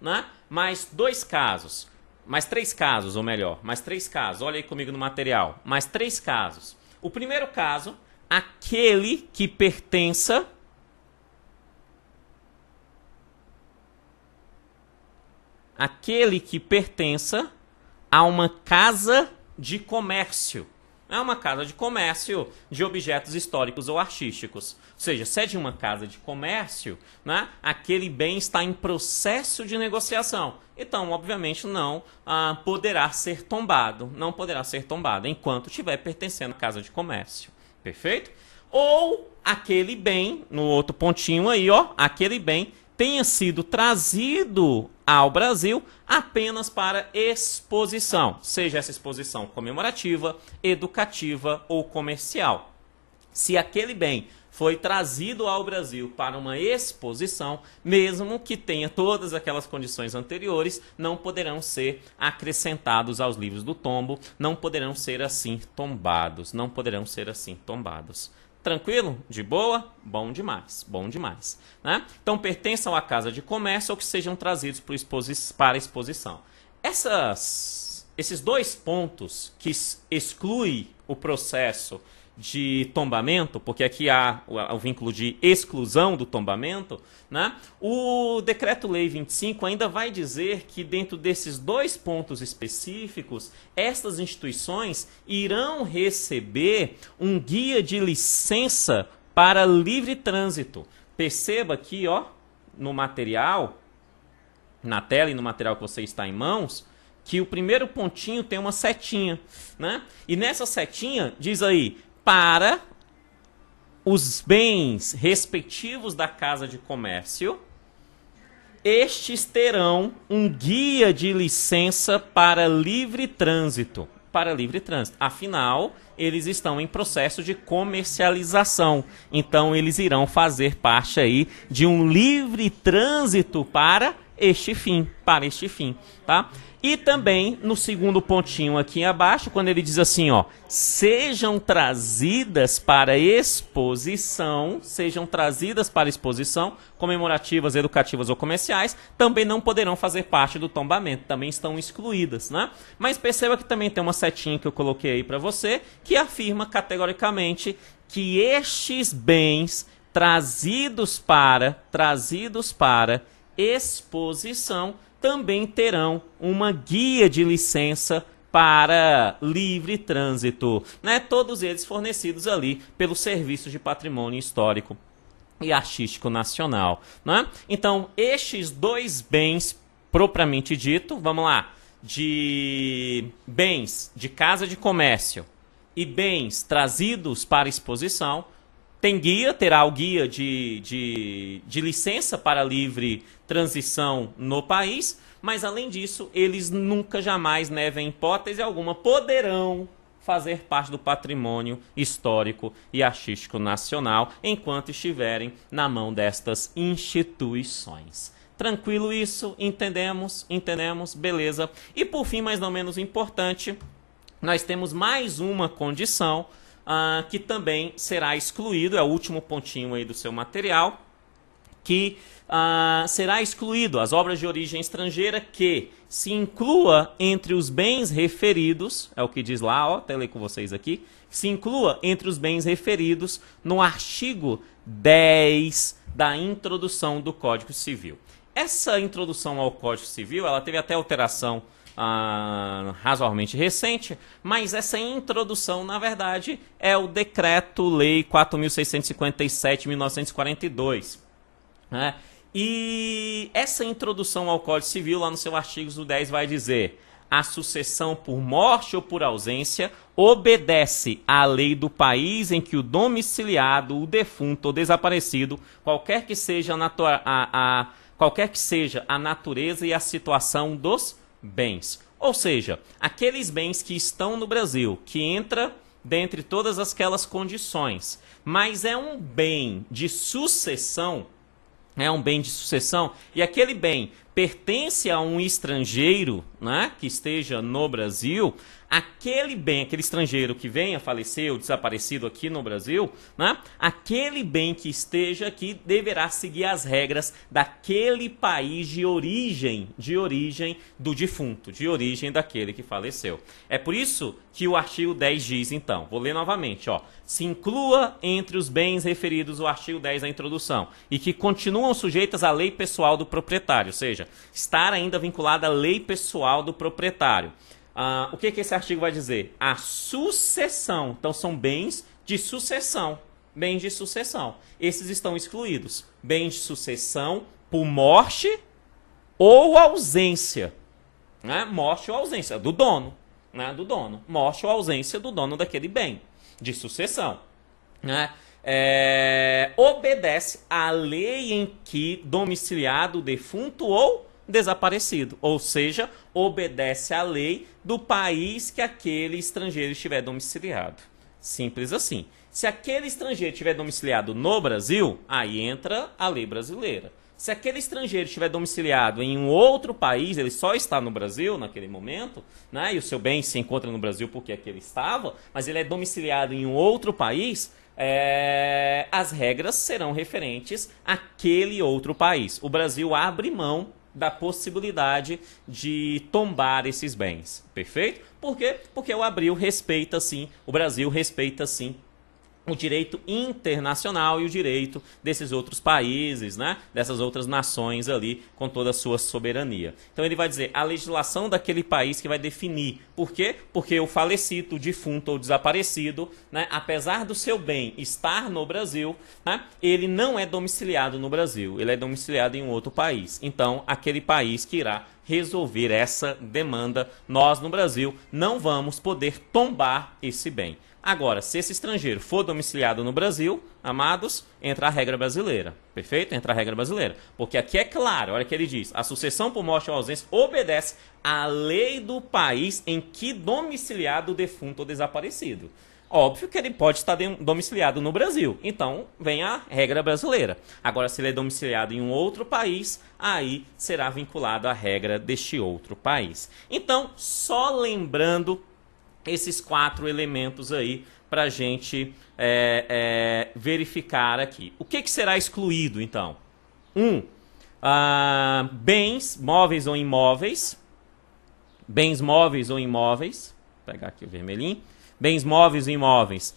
né, mais dois casos. Mais três casos, ou melhor, mais três casos. Olha aí comigo no material. Mais três casos. O primeiro caso, aquele que pertença a uma casa de comércio. É uma casa de comércio de objetos históricos ou artísticos. Ou seja, se é de uma casa de comércio, né, aquele bem está em processo de negociação. Então, obviamente, não poderá ser tombado. Não poderá ser tombado enquanto estiver pertencendo à casa de comércio. Perfeito? Ou aquele bem, no outro pontinho aí, ó, aquele bem tenha sido trazido ao Brasil apenas para exposição, seja essa exposição comemorativa, educativa ou comercial. Se aquele bem foi trazido ao Brasil para uma exposição, mesmo que tenha todas aquelas condições anteriores, não poderão ser acrescentados aos livros do tombo, não poderão ser assim tombados, não poderão ser assim tombados. Tranquilo? De boa? Bom demais, bom demais. Né? Então, pertençam à casa de comércio ou que sejam trazidos para exposição. Esses dois pontos que excluem o processo de tombamento, porque aqui há o vínculo de exclusão do tombamento, né? O Decreto-Lei 25 ainda vai dizer que dentro desses dois pontos específicos, estas instituições irão receber um guia de licença para livre trânsito. Perceba aqui, ó, no material, na tela e no material que você está em mãos, que o primeiro pontinho tem uma setinha, né? E nessa setinha diz aí, para os bens respectivos da casa de comércio, estes terão um guia de licença para livre trânsito. Para livre trânsito. Afinal, eles estão em processo de comercialização. Então, eles irão fazer parte aí de um livre trânsito para este fim, tá? E também, no segundo pontinho aqui abaixo, quando ele diz assim, ó, sejam trazidas para exposição, comemorativas, educativas ou comerciais, também não poderão fazer parte do tombamento, também estão excluídas, né? Mas perceba que também tem uma setinha que eu coloquei aí para você, que afirma categoricamente que estes bens trazidos para exposição também terão uma guia de licença para livre trânsito, né? Todos eles fornecidos ali pelo Serviço de Patrimônio Histórico e Artístico Nacional, né? Então, estes dois bens propriamente dito, vamos lá, de bens de casa de comércio e bens trazidos para exposição, tem guia, terá o guia de licença para livre transição no país, mas além disso, eles nunca, jamais, em hipótese alguma, poderão fazer parte do patrimônio histórico e artístico nacional enquanto estiverem na mão destas instituições. Tranquilo isso? Entendemos? Entendemos? Beleza. E por fim, mas não menos importante, nós temos mais uma condição que também será excluído, é o último pontinho aí do seu material, que será excluído as obras de origem estrangeira que se inclua entre os bens referidos, é o que diz lá, ó, até ler com vocês aqui, se inclua entre os bens referidos no artigo 10 da introdução do Código Civil. Essa introdução ao Código Civil, ela teve até alteração razoavelmente recente, mas essa introdução, na verdade, é o Decreto-Lei 4.657 de 1942, né? E essa introdução ao Código Civil, lá no seu artigo 10, vai dizer: a sucessão por morte ou por ausência obedece à lei do país em que o domiciliado, o defunto ou desaparecido, qualquer que seja a natureza e a situação dos bens. Ou seja, aqueles bens que estão no Brasil, que entra dentre todas aquelas condições, mas é um bem de sucessão, e aquele bem pertence a um estrangeiro, né, que esteja no Brasil, aquele bem, aquele estrangeiro que venha falecer ou desaparecido aqui no Brasil, né, aquele bem que esteja aqui deverá seguir as regras daquele país de origem do defunto, de origem daquele que faleceu. É por isso que o artigo 10 diz, então, vou ler novamente, ó, se inclua entre os bens referidos ao artigo 10 da introdução e que continuam sujeitas à lei pessoal do proprietário, ou seja, estar ainda vinculada à lei pessoal do proprietário. O que esse artigo vai dizer? A sucessão. Então, são bens de sucessão. Bens de sucessão. Esses estão excluídos. Bens de sucessão por morte ou ausência. Né? Morte ou ausência do dono. Né? Do dono. Morte ou ausência do dono daquele bem de sucessão. Né? Obedece à lei em que domiciliado o defunto ou desaparecido. Ou seja, obedece à lei do país que aquele estrangeiro estiver domiciliado. Simples assim. Se aquele estrangeiro estiver domiciliado no Brasil, aí entra a lei brasileira. Se aquele estrangeiro estiver domiciliado em um outro país, ele só está no Brasil naquele momento, né, e o seu bem se encontra no Brasil porque aqui ele estava, mas ele é domiciliado em um outro país, as regras serão referentes àquele outro país. O Brasil abre mão da possibilidade de tombar esses bens, perfeito? Por quê? Porque o Brasil respeita sim o direito internacional e o direito desses outros países, né? Dessas outras nações ali, com toda a sua soberania. Então ele vai dizer, a legislação daquele país que vai definir. Por quê? Porque o falecido, o defunto ou desaparecido, né, apesar do seu bem estar no Brasil, né, ele não é domiciliado no Brasil, ele é domiciliado em um outro país. Então, aquele país que irá resolver essa demanda, nós no Brasil não vamos poder tombar esse bem. Agora, se esse estrangeiro for domiciliado no Brasil, amados, entra a regra brasileira. Perfeito? Entra a regra brasileira. Porque aqui é claro, olha que ele diz, a sucessão por morte ou ausência obedece à lei do país em que domiciliado o defunto ou desaparecido. óbvio que ele pode estar domiciliado no Brasil. Então, vem a regra brasileira. Agora, se ele é domiciliado em um outro país, aí será vinculado à regra deste outro país. Então, só lembrando esses 4 elementos aí para a gente verificar aqui. O que será excluído, então? Bens móveis ou imóveis. Bens móveis ou imóveis. Vou pegar aqui o vermelhinho. Bens móveis e imóveis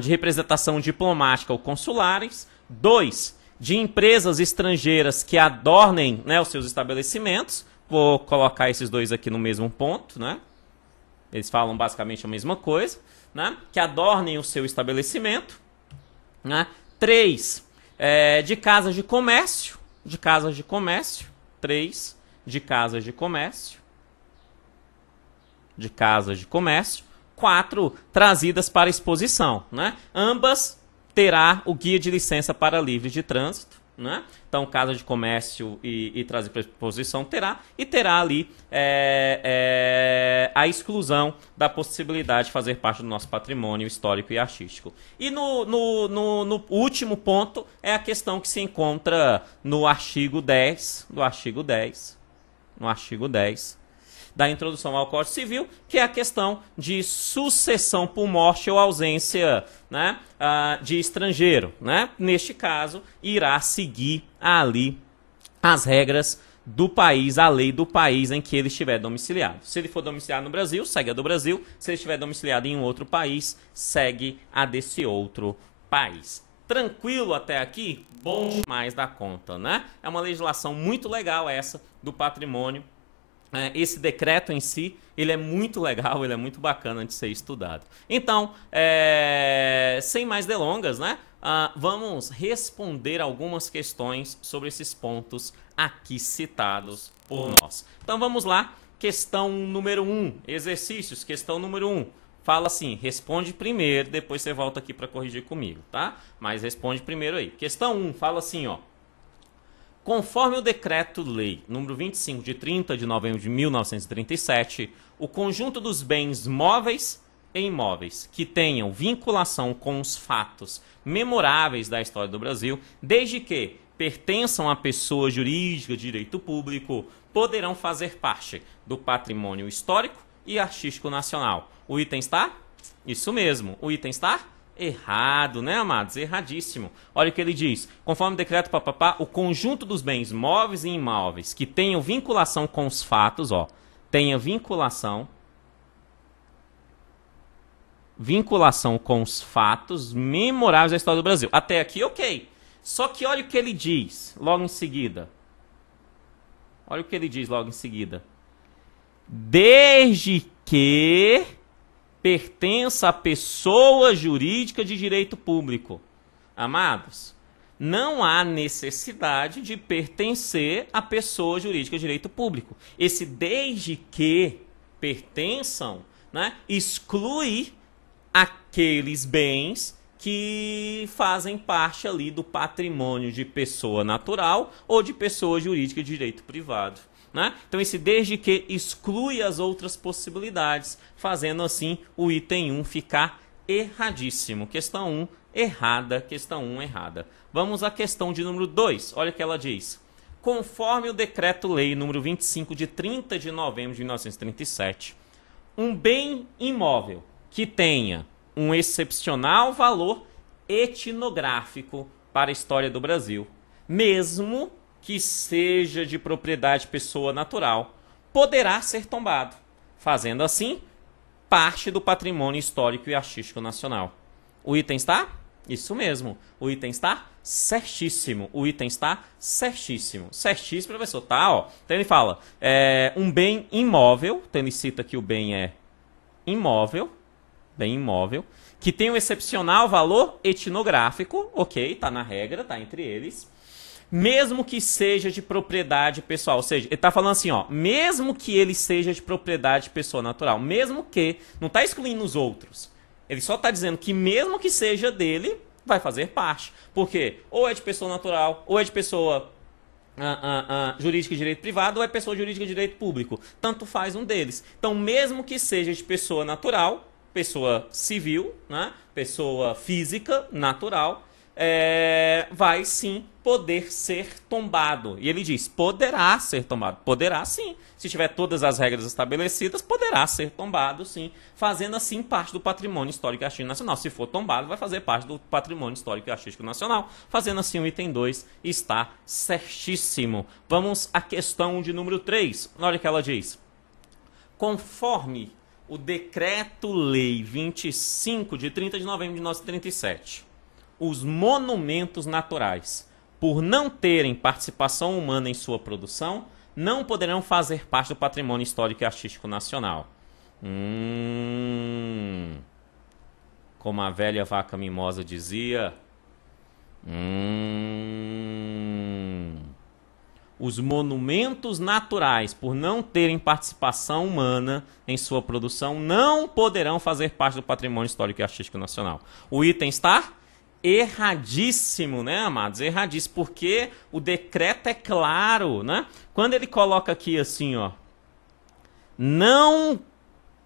de representação diplomática ou consulares. 2, de empresas estrangeiras que adornem, né, os seus estabelecimentos. Vou colocar esses 2 aqui no mesmo ponto, né? Eles falam basicamente a mesma coisa, né? Que adornem o seu estabelecimento. Né? 3, de casas de comércio. De casas de comércio. 3, de casas de comércio. De casas de comércio. 4, trazidas para exposição. Né? Ambas terá o guia de licença para livres de trânsito. Né? Então, casa de comércio e trazer para exposição terá. E terá ali a exclusão da possibilidade de fazer parte do nosso patrimônio histórico e artístico. E no último ponto é a questão que se encontra no artigo 10, no artigo 10 da introdução ao Código Civil, que é a questão de sucessão por morte ou ausência, né, de estrangeiro. Né? Neste caso, irá seguir ali as regras do país, a lei do país em que ele estiver domiciliado. Se ele for domiciliado no Brasil, segue a do Brasil. Se ele estiver domiciliado em um outro país, segue a desse outro país. Tranquilo até aqui? Bom demais da conta, né? É uma legislação muito legal essa do patrimônio. Esse decreto em si, ele é muito legal, ele é muito bacana de ser estudado. Então, sem mais delongas, né? Vamos responder algumas questões sobre esses pontos aqui citados por nós. Então, vamos lá. Questão número 1, exercícios. Questão número 1, fala assim, responde primeiro, depois você volta aqui para corrigir comigo, tá? Mas responde primeiro aí. Questão 1, fala assim, ó. Conforme o Decreto-Lei número 25, de 30 de novembro de 1937, o conjunto dos bens móveis e imóveis que tenham vinculação com os fatos memoráveis da história do Brasil, desde que pertençam a pessoa jurídica de direito público, poderão fazer parte do patrimônio histórico e artístico nacional. O item está? Isso mesmo, o item está? Errado, né, amados? Erradíssimo. Olha o que ele diz. Conforme o decreto papapá, o conjunto dos bens móveis e imóveis que tenham vinculação com os fatos, ó, tenha vinculação com os fatos memoráveis da história do Brasil. Até aqui, ok. Só que olha o que ele diz logo em seguida. Olha o que ele diz logo em seguida. Desde que pertença a pessoa jurídica de direito público. Amados, não há necessidade de pertencer a pessoa jurídica de direito público. Esse desde que pertençam, né, exclui aqueles bens que fazem parte ali do patrimônio de pessoa natural ou de pessoa jurídica de direito privado. Né? Então, esse desde que exclui as outras possibilidades, fazendo assim o item 1 ficar erradíssimo. Questão 1 errada, questão 1 errada. Vamos à questão de número 2. Olha o que ela diz. Conforme o Decreto-Lei número 25, de 30 de novembro de 1937, um bem imóvel que tenha um excepcional valor etnográfico para a história do Brasil, mesmo que seja de propriedade pessoa natural, poderá ser tombado, fazendo assim parte do patrimônio histórico e artístico nacional. O item está? Isso mesmo. O item está certíssimo. O item está certíssimo. Certíssimo, professor. Tá, ó. Então ele fala, um bem imóvel, então ele cita que o bem é imóvel, bem imóvel, que tem um excepcional valor etnográfico, ok, tá na regra, tá entre eles, mesmo que seja de propriedade pessoal. Ou seja, ele está falando assim, ó, mesmo que ele seja de propriedade pessoa natural, mesmo que, não está excluindo os outros, ele só está dizendo que mesmo que seja dele, vai fazer parte. Por quê? Ou é de pessoa natural, ou é de pessoa jurídica de direito privado, ou é pessoa jurídica de direito público. Tanto faz um deles. Então, mesmo que seja de pessoa natural, pessoa civil, né? Pessoa física, natural, vai sim poder ser tombado. E ele diz, poderá ser tombado. Poderá sim. Se tiver todas as regras estabelecidas, poderá ser tombado sim, fazendo assim parte do patrimônio histórico e artístico nacional. Se for tombado, vai fazer parte do patrimônio histórico e artístico nacional. Fazendo assim o item 2 está certíssimo. Vamos à questão de número 3. Olha o que ela diz. Conforme o Decreto-Lei 25, de 30 de novembro de 1937, os monumentos naturais, por não terem participação humana em sua produção, não poderão fazer parte do patrimônio histórico e artístico nacional. Como a velha vaca mimosa dizia. Os monumentos naturais, por não terem participação humana em sua produção, não poderão fazer parte do patrimônio histórico e artístico nacional. O item está erradíssimo, né, amados? Erradíssimo, porque o decreto é claro, né? Quando ele coloca aqui assim, ó, não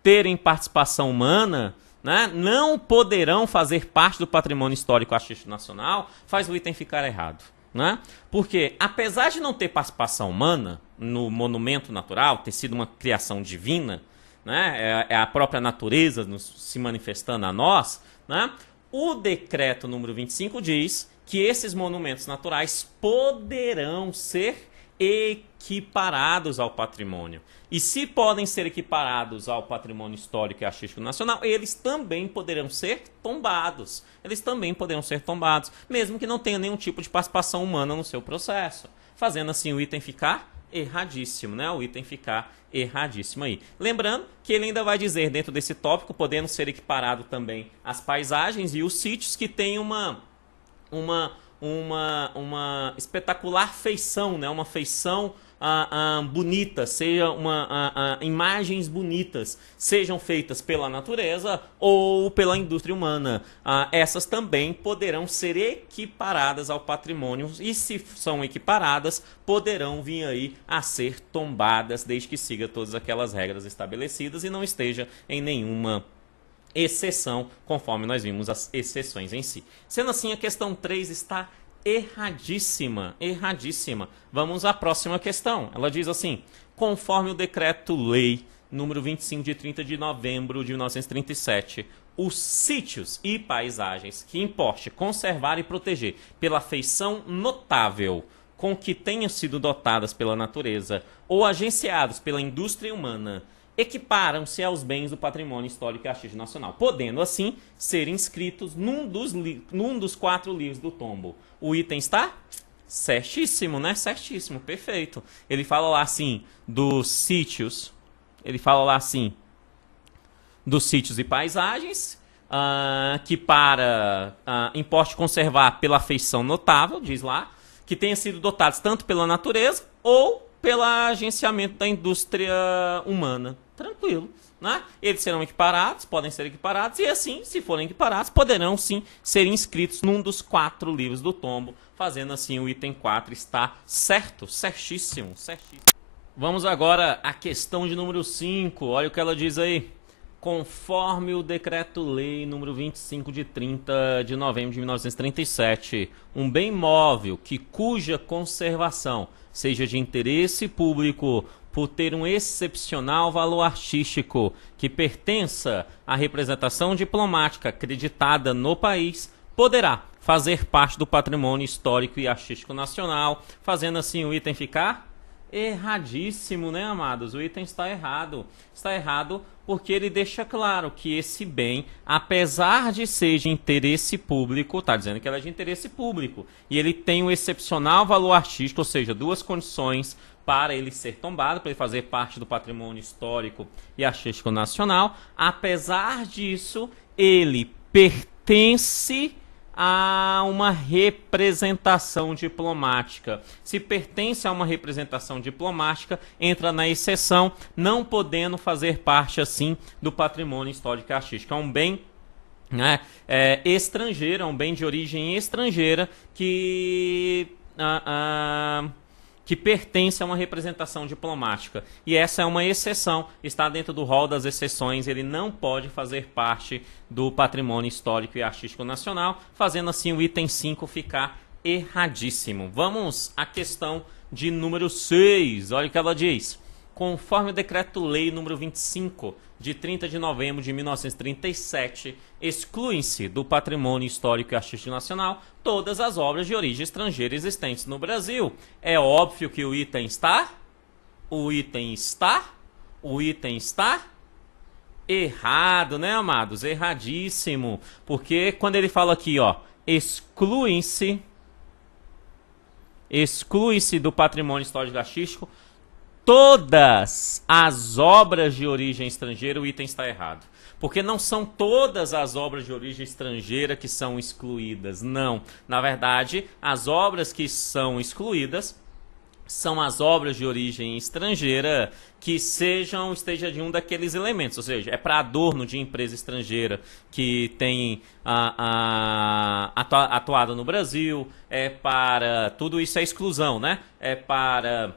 terem participação humana, né, não poderão fazer parte do patrimônio histórico e artístico nacional, faz o item ficar errado. Né? Porque, apesar de não ter participação humana no monumento natural, ter sido uma criação divina, né? É a própria natureza se manifestando a nós, né? O decreto número 25 diz que esses monumentos naturais poderão ser equiparados ao patrimônio. E se podem ser equiparados ao patrimônio histórico e artístico nacional, eles também poderão ser tombados. Eles também poderão ser tombados, mesmo que não tenha nenhum tipo de participação humana no seu processo. Fazendo assim o item ficar erradíssimo, né? O item ficar erradíssimo aí. Lembrando que ele ainda vai dizer, dentro desse tópico, podendo ser equiparado também as paisagens e os sítios que têm uma espetacular feição, né? Uma feição bonita, seja imagens bonitas, sejam feitas pela natureza ou pela indústria humana. Essas também poderão ser equiparadas ao patrimônio e, se são equiparadas, poderão vir aí a ser tombadas, desde que siga todas aquelas regras estabelecidas e não esteja em nenhuma exceção, conforme nós vimos as exceções em si. Sendo assim, a questão 3 está erradíssima, erradíssima. Vamos à próxima questão. Ela diz assim: conforme o Decreto-Lei número 25 de 30 de novembro de 1937, os sítios e paisagens que importe conservar e proteger pela feição notável com que tenham sido dotadas pela natureza ou agenciados pela indústria humana equiparam-se aos bens do patrimônio histórico e artístico nacional, podendo assim ser inscritos num dos 4 livros do tombo. O item está certíssimo, né? Certíssimo, perfeito. Ele fala lá assim dos sítios, dos sítios e paisagens, que para importe conservar pela feição notável, diz lá, que tenha sido dotados tanto pela natureza ou pelo agenciamento da indústria humana. Tranquilo, né? Eles serão equiparados, podem ser equiparados, e assim, se forem equiparados, poderão sim ser inscritos num dos 4 livros do tombo, fazendo assim o item 4 está certo, certíssimo, certíssimo. Vamos agora à questão de número 5, olha o que ela diz aí. Conforme o Decreto-Lei número 25 de 30 de novembro de 1937, um bem móvel cuja conservação seja de interesse público por ter um excepcional valor artístico que pertença à representação diplomática acreditada no país, poderá fazer parte do patrimônio histórico e artístico nacional, fazendo assim o item ficar erradíssimo, né, amados? O item está errado. Está errado porque ele deixa claro que esse bem, apesar de ser de interesse público, está dizendo que ela é de interesse público, e ele tem um excepcional valor artístico, ou seja, 2 condições para ele ser tombado, para ele fazer parte do patrimônio histórico e artístico nacional. Apesar disso, ele pertence a uma representação diplomática. Se pertence a uma representação diplomática, entra na exceção, não podendo fazer parte assim do patrimônio histórico e artístico. É um bem, né, estrangeiro, é um bem de origem estrangeira que que pertence a uma representação diplomática. E essa é uma exceção, está dentro do rol das exceções, ele não pode fazer parte do patrimônio histórico e artístico nacional, fazendo assim o item 5 ficar erradíssimo. Vamos à questão de número 6. Olha o que ela diz. Conforme o Decreto-Lei número 25, de 30 de novembro de 1937, excluem-se do patrimônio histórico e artístico nacional todas as obras de origem estrangeira existentes no Brasil. É óbvio que o item está errado, né, amados? Erradíssimo. Porque quando ele fala aqui, ó, excluem-se do patrimônio histórico e artístico todas as obras de origem estrangeira, o item está errado. Porque não são todas as obras de origem estrangeira que são excluídas, não. Na verdade, as obras que são excluídas são as obras de origem estrangeira que esteja de um daqueles elementos, ou seja, é para adorno de empresa estrangeira que tem atuado no Brasil, é para... tudo isso é exclusão, né? É para...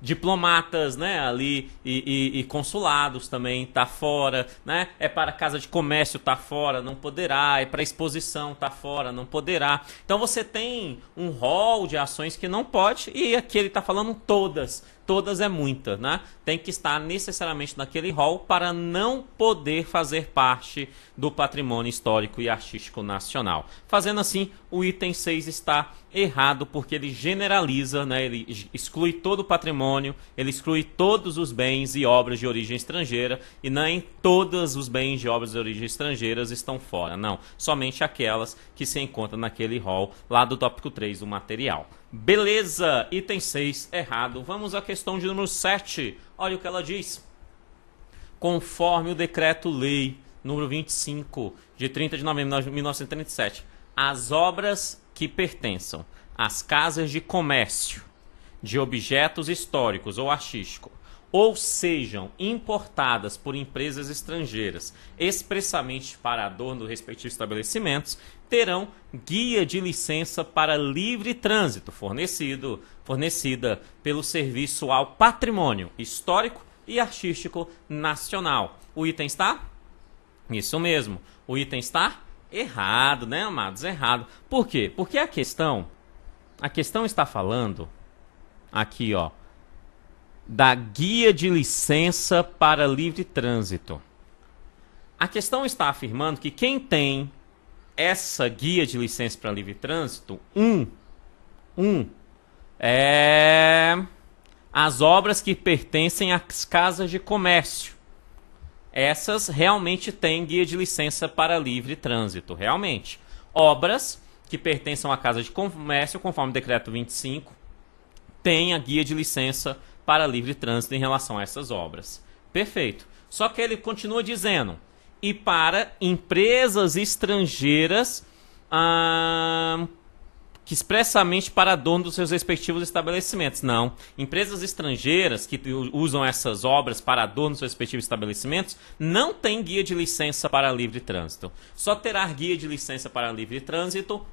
diplomatas, né, ali e consulados também tá fora, né? É para casa de comércio tá fora, não poderá. É para exposição tá fora, não poderá. Então você tem um rol de ações que não pode, e aqui ele tá falando todas. Todas é muita, né? Tem que estar necessariamente naquele rol para não poder fazer parte do patrimônio histórico e artístico nacional. Fazendo assim, o item 6 está errado porque ele generaliza, né? Ele exclui todo o patrimônio, ele exclui todos os bens e obras de origem estrangeira, e nem todos os bens de obras de origem estrangeiras estão fora, não. Somente aquelas que se encontram naquele rol lá do tópico 3 do material. Beleza, item 6 errado. Vamos à questão de número 7. Olha o que ela diz. Conforme o Decreto-Lei número 25, de 30 de novembro de 1937, as obras que pertençam às casas de comércio de objetos históricos ou artísticos, ou sejam importadas por empresas estrangeiras expressamente para adorno dos respectivos estabelecimentos, terão guia de licença para livre trânsito fornecida pelo Serviço ao Patrimônio Histórico e Artístico Nacional. O item está? Isso mesmo. O item está errado, né, amados? Errado. Por quê? Porque a questão está falando aqui, ó, da guia de licença para livre trânsito. A questão está afirmando que quem tem essa guia de licença para livre trânsito, é as obras que pertencem às casas de comércio. Essas realmente têm guia de licença para livre trânsito, realmente. Obras que pertencem à casa de comércio, conforme o decreto 25, têm a guia de licença para livre trânsito em relação a essas obras. Perfeito. Só que ele continua dizendo, e para empresas estrangeiras que expressamente para dono dos seus respectivos estabelecimentos. Não. Empresas estrangeiras que usam essas obras para dono dos seus respectivos estabelecimentos não têm guia de licença para livre trânsito. Só terá guia de licença para livre trânsito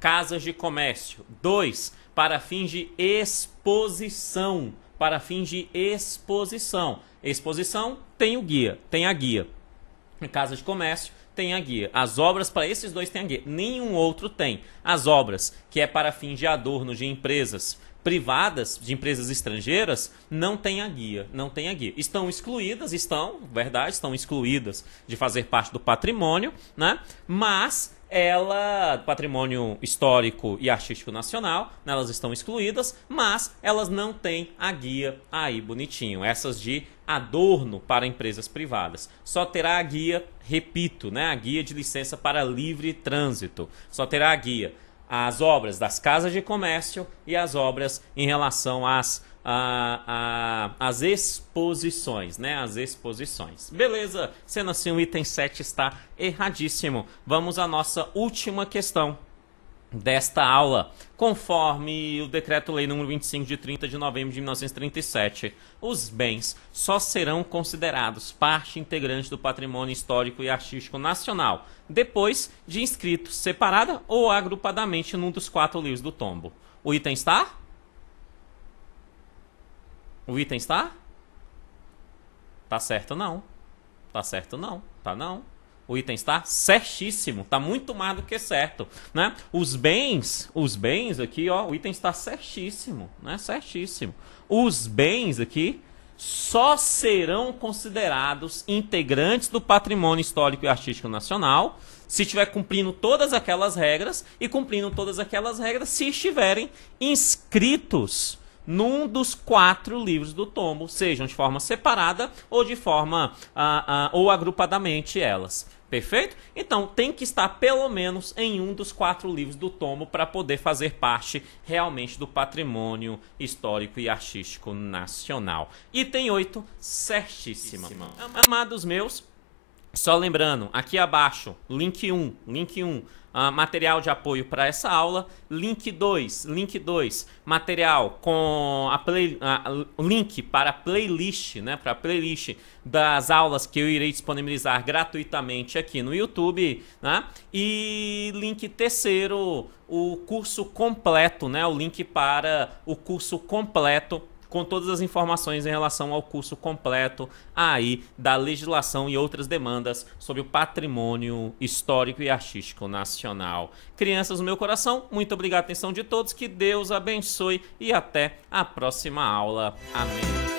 casas de comércio. 2, para fins de exposição. Para fins de exposição. Exposição tem o guia, tem a guia. Em casa de comércio tem a guia. As obras para esses dois tem a guia. Nenhum outro tem. As obras que é para fins de adorno de empresas privadas, de empresas estrangeiras, não tem a guia. Não tem a guia. Estão excluídas, estão excluídas de fazer parte do patrimônio, né? Mas patrimônio histórico e artístico nacional, né, elas estão excluídas, mas elas não têm a guia aí bonitinho, essas de adorno para empresas privadas. Só terá a guia, repito, né, a guia de licença para livre trânsito. Só terá a guia as obras das casas de comércio e as obras em relação às exposições, né? As exposições. Beleza, sendo assim o item 7 está erradíssimo. Vamos à nossa última questão. desta aula, conforme o Decreto-Lei número 25 de 30 de novembro de 1937, os bens só serão considerados parte integrante do patrimônio histórico e artístico nacional, depois de inscritos separada ou agrupadamente num dos 4 livros do tombo. O item está? O item está? Tá certo não. Tá certo não. Tá não. O item está certíssimo, está muito mais do que certo, né? Os bens aqui, ó, o item está certíssimo, né? Certíssimo. Os bens aqui só serão considerados integrantes do patrimônio histórico e artístico nacional se estiver cumprindo todas aquelas regras e cumprindo todas aquelas regras se estiverem inscritos num dos 4 livros do tombo, sejam de forma separada ou de forma ou agrupadamente elas. Perfeito? Então tem que estar pelo menos em um dos 4 livros do tombo para poder fazer parte realmente do patrimônio histórico e artístico nacional. Item 8, certíssima. Amados meus, só lembrando, aqui abaixo, link 1, material de apoio para essa aula. Link 2, material com link para a playlist, né, para a playlist das aulas que eu irei disponibilizar gratuitamente aqui no YouTube, né? E link terceiro, o curso completo, né, o link para o curso completo com todas as informações em relação ao curso completo aí da legislação e outras demandas sobre o patrimônio histórico e artístico nacional. Crianças do meu coração, muito obrigado pela atenção de todos, que Deus abençoe e até a próxima aula. Amém.